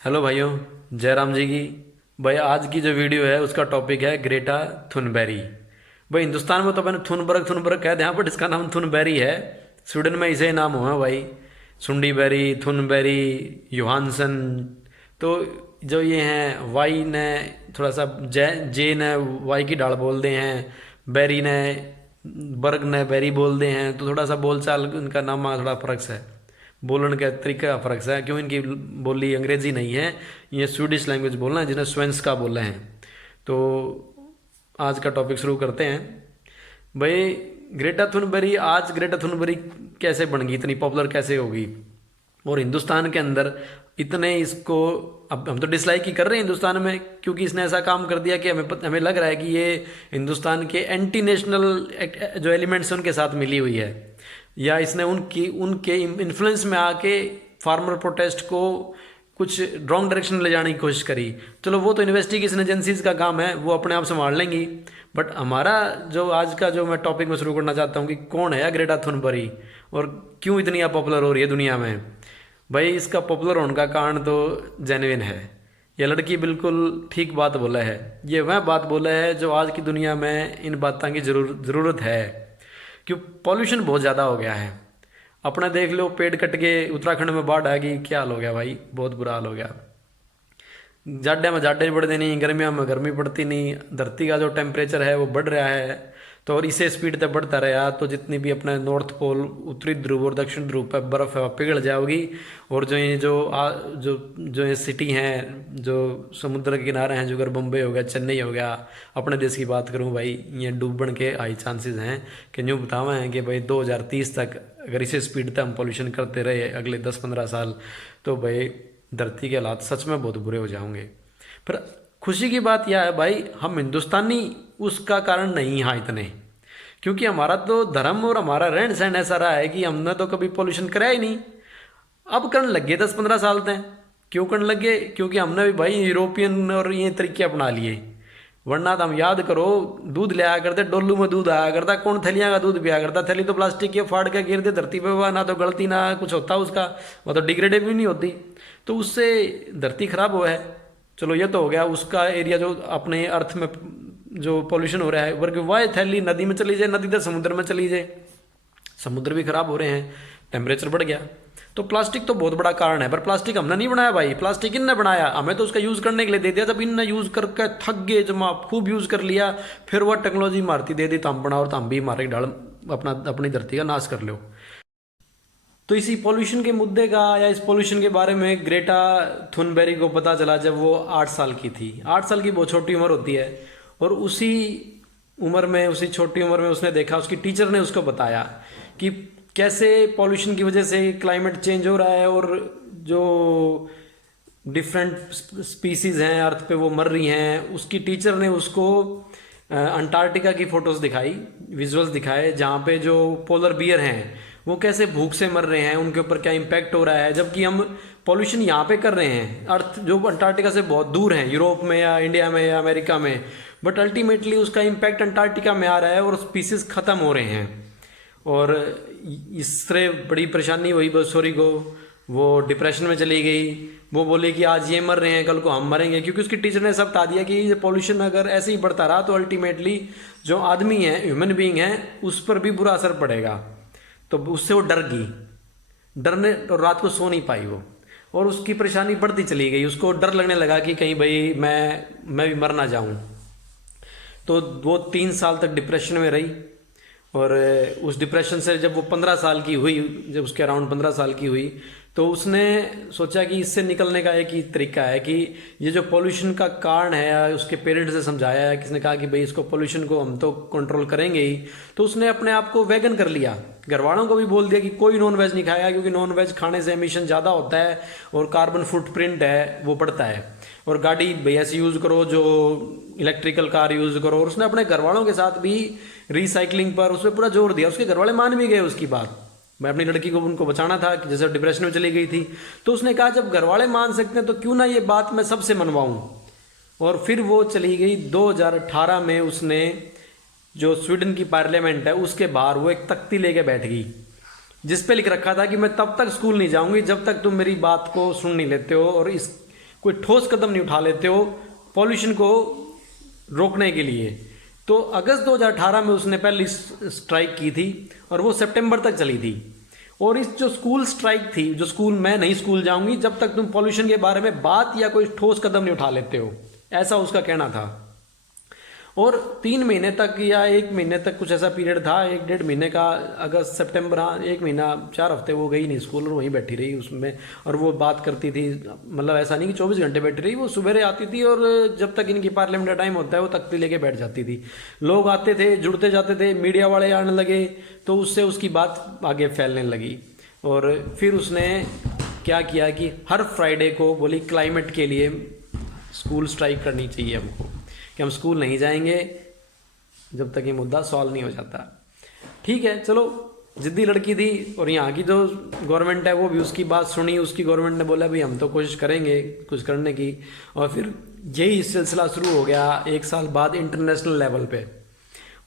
Hello भाइयों, जयराम जी की। भाई आज की जो वीडियो है उसका टॉपिक है ग्रेटा थुनबेरी। भाई हिंदुस्तान में तो मैंने थुनबर्ग थुनबर्ग कहते हैं, बट इसका नाम थुनबेरी है। स्वीडन में इसे नाम हुआ भाई, सुंडी बेरी, थुनबेरी, योहानसन। तो जो ये हैं वाई ने थोड़ा सा जे ने वाई की डाल बोलते हैं, बेरी ने बर्ग ने बेरी बोलते हैं। तो थोड़ा सा बोलचाल इनका नाम में थोड़ा फर्क है, बोलने का तरीका का फर्क है। क्यों इनकी बोली अंग्रेजी नहीं है, ये स्वीडिश लैंग्वेज बोलना है जिन्हें स्वेंस्का बोले हैं। तो आज का टॉपिक शुरू करते हैं। भाई ग्रेटा थुनबेरी, आज ग्रेटा थुनबेरी कैसे बन गई, इतनी पॉपुलर कैसे होगी, और हिंदुस्तान के अंदर इतने इसको। अब हम तो डिसलाइक ही कर रहे हैं हिंदुस्तान में, क्योंकि इसने ऐसा काम कर दिया कि हमें लग रहा है कि ये हिंदुस्तान के एंटी नेशनल जो एलिमेंट्स हैं उनके साथ मिली हुई है, या इसने उनकी उनके इन्फ्लुएंस में आके फार्मर प्रोटेस्ट को कुछ रॉन्ग डायरेक्शन में ले जाने की कोशिश करी। चलो वो तो इन्वेस्टिगेशन एजेंसीज का काम है, वो अपने आप संभाल लेंगी। बट हमारा जो आज का जो मैं टॉपिक में शुरू करना चाहता हूँ कि कौन है ग्रेटा थुनबेरी और क्यों इतनी पॉपुलर हो रही है दुनिया में। भाई इसका पॉपुलर होने का कारण तो जेन्युइन है। यह लड़की बिल्कुल ठीक बात बोला है, ये वह बात बोला है जो आज की दुनिया में इन बातों की ज़रूरत है। क्यों? पॉल्यूशन बहुत ज़्यादा हो गया है। अपना देख लो, पेड़ कट के उत्तराखंड में बाढ़ आ गई, क्या हाल हो गया भाई, बहुत बुरा हाल हो गया। जाड्या में जाडे पड़ते नहीं, गर्मियों में गर्मी पड़ती नहीं, धरती का जो टेम्परेचर है वो बढ़ रहा है। तो और इसे स्पीड तक बढ़ता रहा तो जितनी भी अपने नॉर्थ पोल, उत्तरी ध्रुव और दक्षिण ध्रुव पर बर्फ़ है वह पिघल जाएगी। और जो ये जो ये सिटी हैं जो समुद्र के किनारे हैं, जो अगर बम्बई हो गया, चेन्नई हो गया, अपने देश की बात करूँ भाई, ये डूबने के हाई चांसेस हैं। कि यूँ बतावा हैं कि भाई 2030 तक अगर इसे स्पीड तक हम पॉल्यूशन करते रहे अगले 10-15 साल, तो भाई धरती के हालात सच में बहुत बुरे हो जाएंगे। पर खुशी की बात यह है भाई, हम हिंदुस्तानी उसका कारण नहीं हैं इतने, क्योंकि हमारा तो धर्म और हमारा रहन सहन ऐसा रहा है कि हमने तो कभी पॉल्यूशन कराया ही नहीं। अब करने लग गए 10-15 साल तक। क्यों करने लग गए? क्योंकि हमने भी भाई यूरोपियन और ये तरीके अपना लिए। वरना तो हम याद करो, दूध ले आया करते, डोलू में दूध आया करता, कौन थैलियाँ का दूध पिया करता। थैली तो प्लास्टिक की फाड़ के गिर दे धरती पे, वह ना तो गलती ना कुछ होता उसका, वह तो डिग्रेडेबल भी नहीं होती। तो उससे धरती खराब हुआ है। चलो ये तो हो गया उसका एरिया जो अपने अर्थ में जो पॉल्यूशन हो रहा है। वर्ग वह थैली नदी में चली जाए, नदी तो समुद्र में चली जाए, समुद्र भी खराब हो रहे हैं, टेम्परेचर बढ़ गया। तो प्लास्टिक तो बहुत बड़ा कारण है। पर प्लास्टिक हमने नहीं बनाया भाई, प्लास्टिक इनने बनाया, हमें तो उसका यूज़ करने के लिए दे दिया। जब इनने यूज़ करके थक गए, जब खूब यूज़ कर लिया, फिर वह टेक्नोलॉजी मारती दे दी तो हम बनाओ, और तो हम भी मारे डाल अपनी धरती का नाश कर लो। तो इसी पॉल्यूशन के मुद्दे का, या इस पॉल्यूशन के बारे में ग्रेटा थुनबेरी को पता चला जब वो 8 साल की थी। 8 साल की बहुत छोटी उम्र होती है। और उसी उम्र में, उसी छोटी उम्र में उसने देखा, उसकी टीचर ने उसको बताया कि कैसे पॉल्यूशन की वजह से क्लाइमेट चेंज हो रहा है, और जो डिफरेंट स्पीसीज हैं अर्थ पे वो मर रही हैं। उसकी टीचर ने उसको अंटार्कटिका की फ़ोटोज़ दिखाई, विजुअल्स दिखाए, जहाँ पे जो पोलर बियर हैं वो कैसे भूख से मर रहे हैं, उनके ऊपर क्या इम्पैक्ट हो रहा है। जबकि हम पॉल्यूशन यहाँ पे कर रहे हैं, अर्थ जो अंटार्कटिका से बहुत दूर है, यूरोप में या इंडिया में या अमेरिका में, बट अल्टीमेटली उसका इम्पैक्ट अंटार्कटिका में आ रहा है और स्पीसीज ख़त्म हो रहे हैं। और इससे बड़ी परेशानी हुई बसोरी को, वो डिप्रेशन में चली गई। वो बोली कि आज ये मर रहे हैं, कल को हम मरेंगे, क्योंकि उसकी टीचर ने सब बता दिया कि ये पॉल्यूशन अगर ऐसे ही बढ़ता रहा तो अल्टीमेटली जो आदमी है, ह्यूमन बीइंग है, उस पर भी बुरा असर पड़ेगा। तो उससे वो डर गई, डरने और रात को सो नहीं पाई वो, और उसकी परेशानी बढ़ती चली गई। उसको डर लगने लगा कि कहीं भाई मैं भी मर ना जाऊं। तो वो 3 साल तक डिप्रेशन में रही। और उस डिप्रेशन से जब वो 15 साल की हुई, जब उसके अराउंड 15 साल की हुई, तो उसने सोचा कि इससे निकलने का एक ही तरीका है कि ये जो पोल्यूशन का कारण है, उसके पेरेंट्स से समझाया है, किसने कहा कि भाई इसको पोल्यूशन को हम तो कंट्रोल करेंगे ही। तो उसने अपने आप को वेगन कर लिया। घर वालों को भी बोल दिया कि कोई नॉन वेज नहीं खाएगा, क्योंकि नॉन वेज खाने से एमिशन ज़्यादा होता है और कार्बन फुटप्रिंट है वो बढ़ता है। और गाड़ी भाई ऐसी यूज़ करो, जो इलेक्ट्रिकल कार यूज़ करो। और उसने अपने घर वालों के साथ भी रिसाइकलिंग पर उस पर पूरा जोर दिया। उसके घर वाले मान भी गए उसकी बात। मैं अपनी लड़की को उनको बचाना था कि जैसे डिप्रेशन में चली गई थी, तो उसने कहा जब घर वाले मान सकते हैं तो क्यों ना ये बात मैं सबसे मनवाऊं। और फिर वो चली गई। 2018 में उसने, जो स्वीडन की पार्लियामेंट है उसके बाहर, वो एक तख्ती लेके बैठ गई जिस पे लिख रखा था कि मैं तब तक स्कूल नहीं जाऊंगी जब तक तुम मेरी बात को सुन नहीं लेते हो, और इस कोई ठोस कदम नहीं उठा लेते हो पॉल्यूशन को रोकने के लिए। तो अगस्त 2018 में उसने पहली स्ट्राइक की थी और वो सितंबर तक चली थी। और इस जो स्कूल स्ट्राइक थी, जो स्कूल मैं नहीं स्कूल जाऊंगी जब तक तुम पॉल्यूशन के बारे में बात या कोई ठोस कदम नहीं उठा लेते हो, ऐसा उसका कहना था। और 3 महीने तक या 1 महीने तक कुछ ऐसा पीरियड था, 1-1.5 महीने का, अगस्त सितंबर, हाँ 1 महीना 4 हफ्ते वो गई नहीं स्कूल और वहीं बैठी रही उसमें। और वो बात करती थी, मतलब ऐसा नहीं कि 24 घंटे बैठी रही, वो सुबह आती थी और जब तक इनकी पार्लियामेंट का टाइम होता है वो तख्ती लेके बैठ जाती थी। लोग आते थे, जुड़ते जाते थे, मीडिया वाले आने लगे तो उससे उसकी बात आगे फैलने लगी। और फिर उसने क्या किया कि हर फ्राइडे को बोली क्लाइमेट के लिए स्कूल स्ट्राइक करनी चाहिए हमको, कि हम स्कूल नहीं जाएंगे जब तक ये मुद्दा सॉल्व नहीं हो जाता। ठीक है, चलो जिद्दी लड़की थी और यहाँ की जो गवर्नमेंट है वो भी उसकी बात सुनी। उसकी गवर्नमेंट ने बोला भाई हम तो कोशिश करेंगे कुछ करने की। और फिर यही सिलसिला शुरू हो गया 1 साल बाद इंटरनेशनल लेवल पे।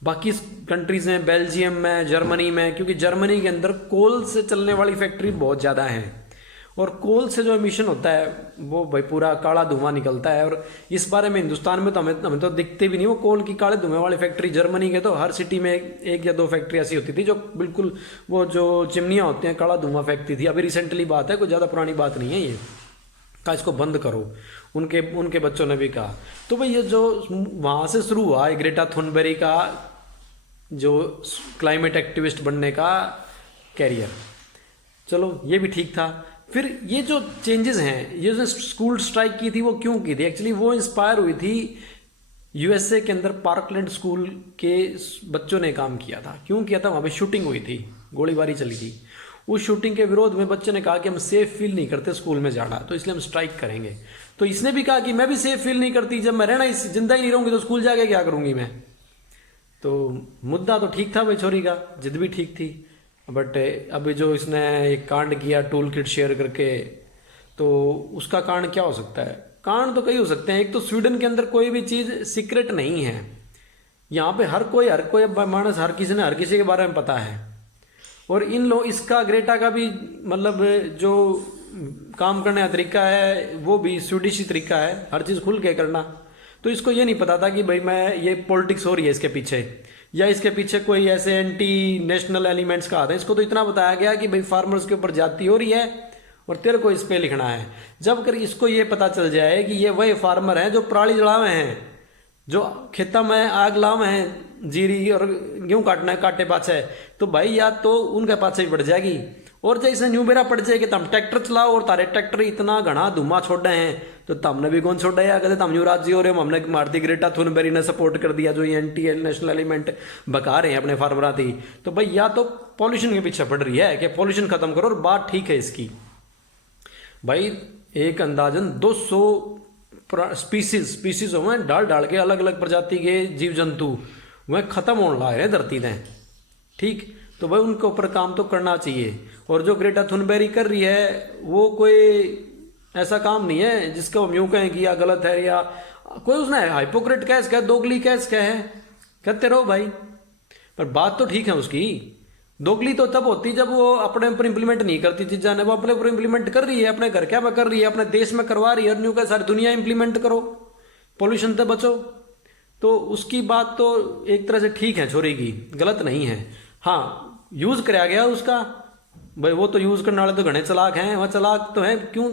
बाकी कंट्रीज में, बेल्जियम में, जर्मनी में, क्योंकि जर्मनी के अंदर कोल से चलने वाली फैक्ट्री बहुत ज़्यादा हैं और कोल से जो एमिशन होता है वो भाई पूरा काला धुआं निकलता है। और इस बारे में हिंदुस्तान में तो हमें तो दिखते भी नहीं वो कोल की काले धुएं वाली फैक्ट्री। जर्मनी के तो हर सिटी में 1 या 2 फैक्ट्री ऐसी होती थी जो बिल्कुल वो जो चिमनियाँ होती हैं काला धुआं फेंकती थी। अभी रिसेंटली बात है, कोई ज़्यादा पुरानी बात नहीं है ये। कहा इसको बंद करो, उनके बच्चों ने भी कहा। तो भाई ये जो वहाँ से शुरू हुआ ग्रेटा थुनबेरी का जो क्लाइमेट एक्टिविस्ट बनने का कैरियर, चलो ये भी ठीक था। फिर ये जो चेंजेस हैं, ये जो स्कूल स्ट्राइक की थी वो क्यों की थी? एक्चुअली वो इंस्पायर हुई थी यूएसए के अंदर पार्कलैंड स्कूल के बच्चों ने काम किया था। क्यों किया था? वहाँ पे शूटिंग हुई थी, गोलीबारी चली थी। उस शूटिंग के विरोध में बच्चों ने कहा कि हम सेफ फील नहीं करते स्कूल में जाना, तो इसलिए हम स्ट्राइक करेंगे। तो इसने भी कहा कि मैं भी सेफ फील नहीं करती, जब मैं रहना जिंदा ही नहीं रहूंगी तो स्कूल जाके क्या करूंगी मैं। तो मुद्दा तो ठीक था भाई, छोरी का जिद भी ठीक थी। बट अभी जो इसने एक कांड किया टूल किट शेयर करके, तो उसका कांड क्या हो सकता है? कांड तो कई हो सकते हैं। एक तो स्वीडन के अंदर कोई भी चीज़ सीक्रेट नहीं है। यहाँ पे हर कोई मानस, हर किसी ने हर किसी के बारे में पता है। और इन लोग इसका ग्रेटा का भी मतलब जो काम करने का तरीका है वो भी स्वीडिश तरीका है, हर चीज़ खुल के करना। तो इसको ये नहीं पता था कि भाई मैं ये पॉलिटिक्स हो रही है इसके पीछे, या इसके पीछे कोई ऐसे एंटी नेशनल एलिमेंट्स का आता है। इसको तो इतना बताया गया कि भाई फार्मर्स के ऊपर जाती हो रही है और तेरे को इस पे लिखना है। जब कर इसको ये पता चल जाए कि ये वही फार्मर हैं जो पराली जलावे हैं, जो खेता में आग लावे हैं, जीरी और गेहूं काटना है काटे पाछे, तो भाई या तो उनके पाछे ही पड़ जाएगी। और जैसे न्यू बेरा पड़ जाएगी तम ट्रैक्टर चलाओ और तारे ट्रैक्टर इतना घना धुआं छोड़ रहे हैं तो तमने भी कौन छोड़ा या कहते तम युवराज जी हो रहे हो, हमने मारती ग्रेटा थुनबेरी ने सपोर्ट कर दिया जो ये एंटी नेशनल एलिमेंट बका रहे हैं अपने फार्मरा थी। तो भाई या तो पॉल्यूशन के पीछे पड़ रही है कि पॉल्यूशन खत्म करो, और बात ठीक है इसकी भाई। एक अंदाजन 200 स्पीसीज हुए डाल डाल के अलग अलग प्रजाति के जीव जंतु वह खत्म होने लग रहे हैं धरती ने। ठीक, तो भाई उनके ऊपर काम तो करना चाहिए। और जो ग्रेटा थुनबेरी कर रही है वो कोई ऐसा काम नहीं है जिसको हम यूं कहें कि या गलत है या कोई उसने हाइपोक्रेट कैस कह, दोगली कैस कह है, कहते रहो भाई। पर बात तो ठीक है उसकी। दोगली तो तब होती जब वो अपने ऊपर इंप्लीमेंट नहीं करती चीज़ें, वो अपने ऊपर इंप्लीमेंट कर रही है, अपने घर क्या में कर रही है, अपने देश में करवा रही है, और न्यू का सारी दुनिया इंप्लीमेंट करो, पोल्यूशन से बचो। तो उसकी बात तो एक तरह से ठीक है, छोरी की गलत नहीं है। हाँ, यूज कराया गया उसका भाई, वो तो यूज करने वाले तो घने चलाक हैं, वह चलाक तो है क्यों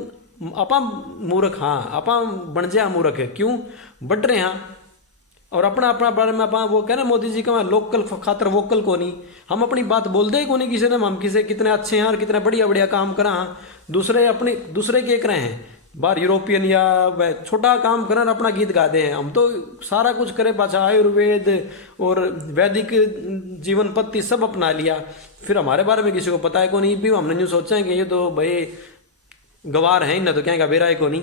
अपा मूर्ख, हाँ अपा बन जाए मूर्ख है क्यों बढ़ रहे हैं। और अपना अपना बारे में अपना वो कहना मोदी जी का लोकल खातर वोकल को नहीं, हम अपनी बात बोल दे को नहीं किसी ने, हम किसी कितने अच्छे हैं और कितने बढ़िया बढ़िया काम करा। हाँ, दूसरे के रहे हैं बाहर यूरोपियन या वह छोटा काम करें अपना गीत गाते हैं। हम तो सारा कुछ करें, पाछा आयुर्वेद और वैदिक जीवन पद्धति सब अपना लिया, फिर हमारे बारे में किसी को पता है को नहीं। भी हमने यूँ सोचा है कि ये तो भाई गवार हैं ना, तो क्या बेरा है को नहीं।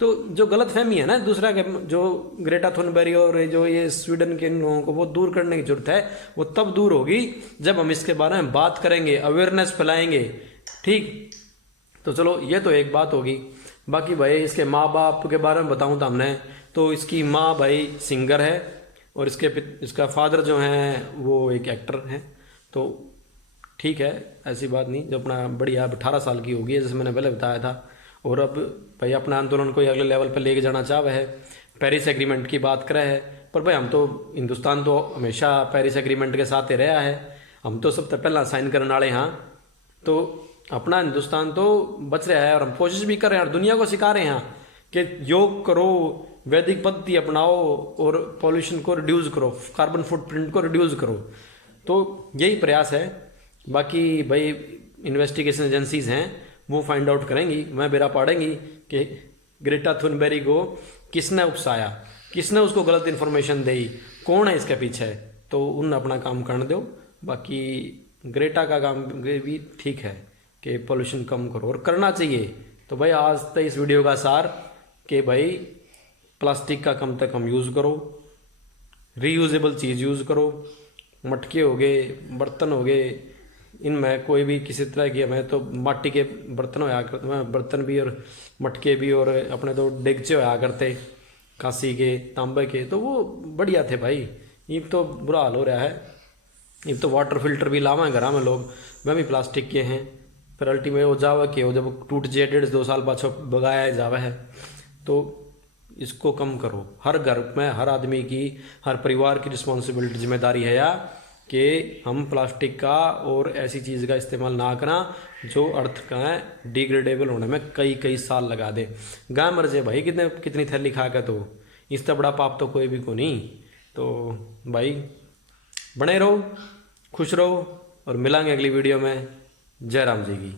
तो जो गलत फहमी है ना दूसरा के, जो ग्रेटा थुनबेरी और जो ये स्वीडन के लोगों को वो दूर करने की जरूरत है। वो तब दूर होगी जब हम इसके बारे में बात करेंगे, अवेयरनेस फैलाएंगे। ठीक, तो चलो ये तो एक बात होगी। बाकी भाई इसके माँ बाप के बारे में बताऊं तो हमने तो इसकी माँ भाई सिंगर है और इसका फादर जो है वो एक एक्टर है। तो ठीक है, ऐसी बात नहीं, जो अपना बढ़िया 18 साल की होगी जैसे मैंने पहले बताया था। और अब भाई अपना आंदोलन को अगले लेवल पर लेके जाना चाह है। पेरिस एग्रीमेंट की बात करे है, पर भाई हम तो हिंदुस्तान तो हमेशा पेरिस एग्रीमेंट के साथ ही रहा है, हम तो सबसे पहला साइन करने वाले हाँ। तो अपना हिंदुस्तान तो बच रहा है और हम कोशिश भी कर रहे हैं और दुनिया को सिखा रहे हैं कि योग करो, वैदिक पद्धति अपनाओ और पॉल्यूशन को रिड्यूस करो, कार्बन फुटप्रिंट को रिड्यूस करो। तो यही प्रयास है। बाकी भाई इन्वेस्टिगेशन एजेंसीज हैं वो फाइंड आउट करेंगी, मैं बेरा पाड़ेंगी कि ग्रेटा थुनबेरी को किसने उकसाया, किसने उसको गलत इन्फॉर्मेशन दी, कौन है इसके पीछे। तो उन अपना काम करने दो। बाकी ग्रेटा का काम भी ठीक है कि पोल्यूशन कम करो और करना चाहिए। तो भाई आज तक इस वीडियो का सार कि भाई प्लास्टिक का कम से कम यूज़ करो, रीयूजेबल चीज़ यूज़ करो, मटके हो गए, बर्तन हो गए, इनमें कोई भी किसी तरह की, हमें तो माटी के बर्तन होया करते, बर्तन भी और मटके भी, और अपने तो डेगचे होया करते कांसी के, तांबे के, तो वो बढ़िया थे भाई। ये तो बुरा हाल हो रहा है। ये तो वाटर फिल्टर भी लावा है घर में लोग, वह भी प्लास्टिक के हैं, पर अल्टीमेट वो जावा के वो जब टूट जाए 1.5-2 साल बाद बगाया जावा है। तो इसको कम करो। हर घर में हर आदमी की, हर परिवार की रिस्पॉन्सिबिलिटी, जिम्मेदारी है या कि हम प्लास्टिक का और ऐसी चीज़ का इस्तेमाल ना करा जो अर्थ का है डिग्रेडेबल होने में कई कई साल लगा दे। गाय मर जाए भाई कितनी थैली खा कर, तो इससे बड़ा पाप तो कोई भी को नहीं। तो भाई बने रहो, खुश रहो और मिलांगे अगली वीडियो में। जय राम जी की।